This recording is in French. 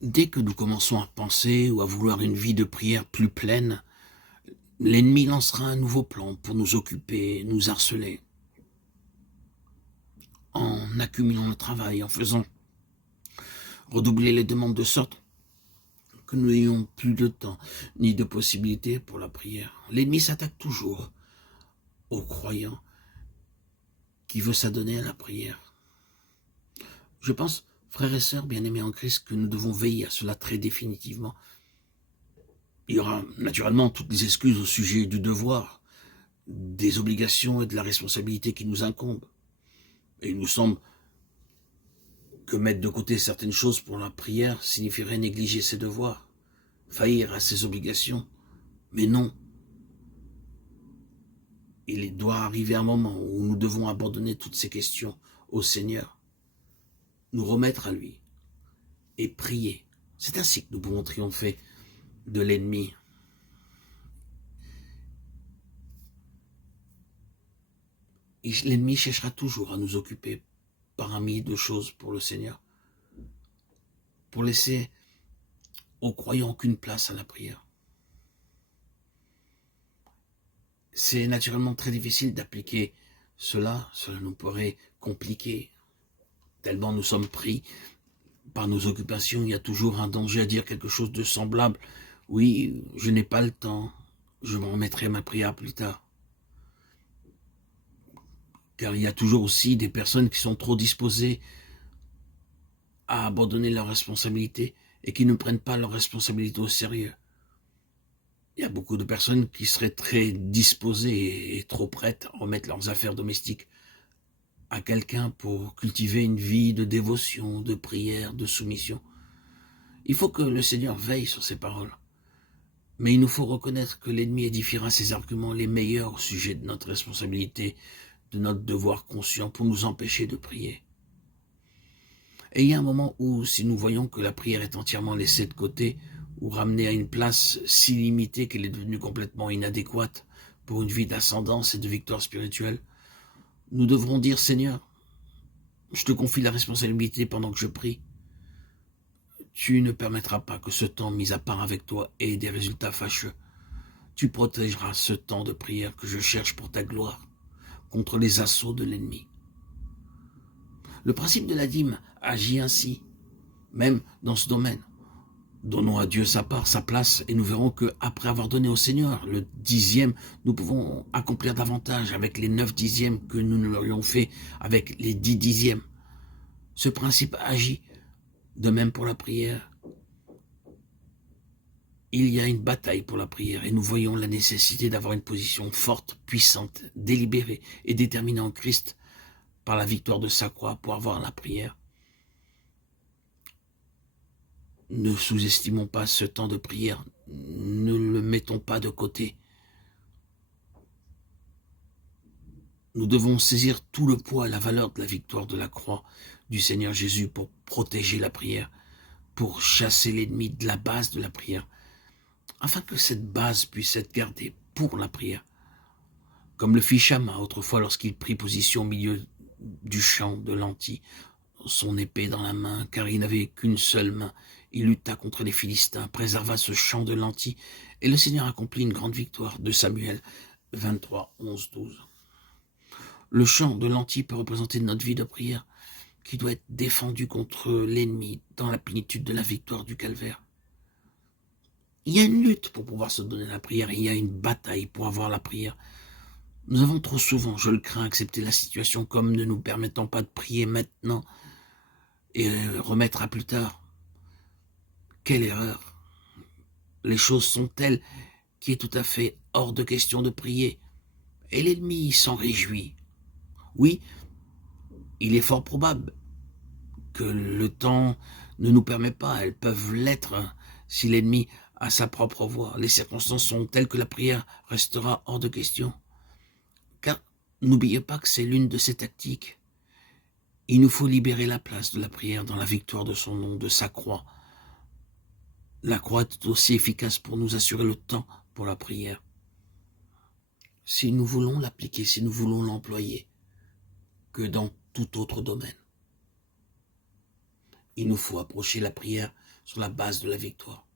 Dès que nous commençons à penser ou à vouloir une vie de prière plus pleine, l'ennemi lancera un nouveau plan pour nous occuper, nous harceler, en accumulant le travail, en faisant redoubler les demandes de sorte que nous n'ayons plus de temps ni de possibilités pour la prière. L'ennemi s'attaque toujours aux croyants qui veut s'adonner à la prière. Je pense, frères et sœurs bien-aimés en Christ, que nous devons veiller à cela très définitivement. Il y aura naturellement toutes les excuses au sujet du devoir, des obligations et de la responsabilité qui nous incombent. Et il nous semble que mettre de côté certaines choses pour la prière signifierait négliger ses devoirs, faillir à ses obligations. Mais non. Il doit arriver un moment où nous devons abandonner toutes ces questions au Seigneur, nous remettre à lui et prier. C'est ainsi que nous pouvons triompher de l'ennemi. Et l'ennemi cherchera toujours à nous occuper par un millier de choses pour le Seigneur, pour laisser aux croyants aucune place à la prière. C'est naturellement très difficile d'appliquer cela nous paraît compliqué, tellement nous sommes pris par nos occupations. Il y a toujours un danger à dire quelque chose de semblable. Oui, je n'ai pas le temps, je m'en remettrai à ma prière plus tard. Car il y a toujours aussi des personnes qui sont trop disposées à abandonner leurs responsabilités et qui ne prennent pas leurs responsabilités au sérieux. Il y a beaucoup de personnes qui seraient très disposées et trop prêtes à remettre leurs affaires domestiques à quelqu'un pour cultiver une vie de dévotion, de prière, de soumission. Il faut que le Seigneur veille sur ces paroles. Mais il nous faut reconnaître que l'ennemi édifiera ses arguments les meilleurs au sujet de notre responsabilité, de notre devoir conscient pour nous empêcher de prier. Et il y a un moment où, si nous voyons que la prière est entièrement laissée de côté, ou ramenée à une place si limitée qu'elle est devenue complètement inadéquate pour une vie d'ascendance et de victoire spirituelle, nous devrons dire, Seigneur, je te confie la responsabilité pendant que je prie. Tu ne permettras pas que ce temps mis à part avec toi ait des résultats fâcheux. Tu protégeras ce temps de prière que je cherche pour ta gloire, contre les assauts de l'ennemi. Le principe de la dîme agit ainsi, même dans ce domaine. Donnons à Dieu sa part, sa place, et nous verrons qu'après avoir donné au Seigneur le 10e, nous pouvons accomplir davantage avec les 9 dixièmes que nous ne l'aurions fait avec les 10 dixièmes. Ce principe agit de même pour la prière. Il y a une bataille pour la prière et nous voyons la nécessité d'avoir une position forte, puissante, délibérée et déterminée en Christ par la victoire de sa croix pour avoir la prière. Ne sous-estimons pas ce temps de prière, ne le mettons pas de côté. Nous devons saisir tout le poids et la valeur de la victoire de la croix du Seigneur Jésus pour protéger la prière, pour chasser l'ennemi de la base de la prière, afin que cette base puisse être gardée pour la prière. Comme le fit Shama autrefois lorsqu'il prit position au milieu du champ de lentilles, son épée dans la main, car il n'avait qu'une seule main. Il lutta contre les Philistins, préserva ce champ de lentilles, et le Seigneur accomplit une grande victoire. De Samuel 23, 11, 12. Le champ de lentilles peut représenter notre vie de prière, qui doit être défendue contre l'ennemi dans la plénitude de la victoire du calvaire. Il y a une lutte pour pouvoir se donner la prière, il y a une bataille pour avoir la prière. Nous avons trop souvent, je le crains, accepté la situation comme ne nous permettant pas de prier maintenant et remettre à plus tard. Quelle erreur! Les choses sont telles qu'il est tout à fait hors de question de prier. Et l'ennemi s'en réjouit. Oui, il est fort probable que le temps ne nous permet pas, elles peuvent l'être si l'ennemi a sa propre voie. Les circonstances sont telles que la prière restera hors de question. Car n'oubliez pas que c'est l'une de ses tactiques. Il nous faut libérer la place de la prière dans la victoire de son nom, de sa croix. La croix est aussi efficace pour nous assurer le temps pour la prière. Si nous voulons l'appliquer, si nous voulons l'employer, que dans tout autre domaine, il nous faut approcher la prière sur la base de la victoire.